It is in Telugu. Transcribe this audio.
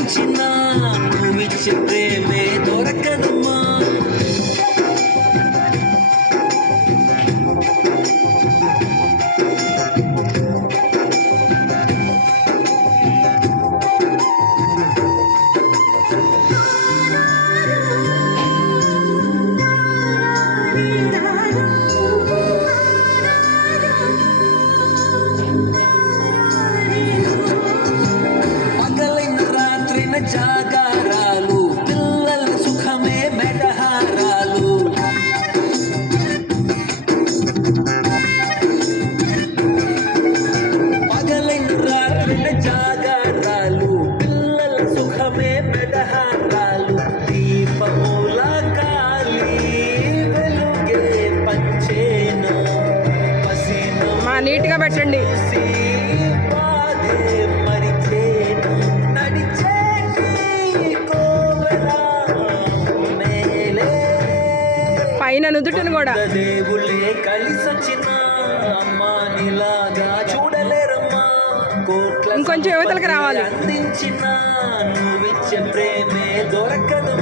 అందించిన నువ్విచ్చే ప్రేమే దొరకదమ్మా. జాగారాలు పిల్లల సుఖమే మెడహారాలు. పగలైన రాత్రిన జాగారాలు పిల్లల సుఖమే మెడహారాలు. దీపముల కాలి వెలుగే పంచేను పసిను మా నీట్గా పెట్టండి. పైన నుదుటిని కూడా దేవుళ్ళే కలిసొచ్చిన అమ్మా నీలాగా చూడలేరమ్మా. ఇంకొంచెం యువతలకు రావాలి. అందించిన నువ్విచ్చే ప్రేమే దొరకదు.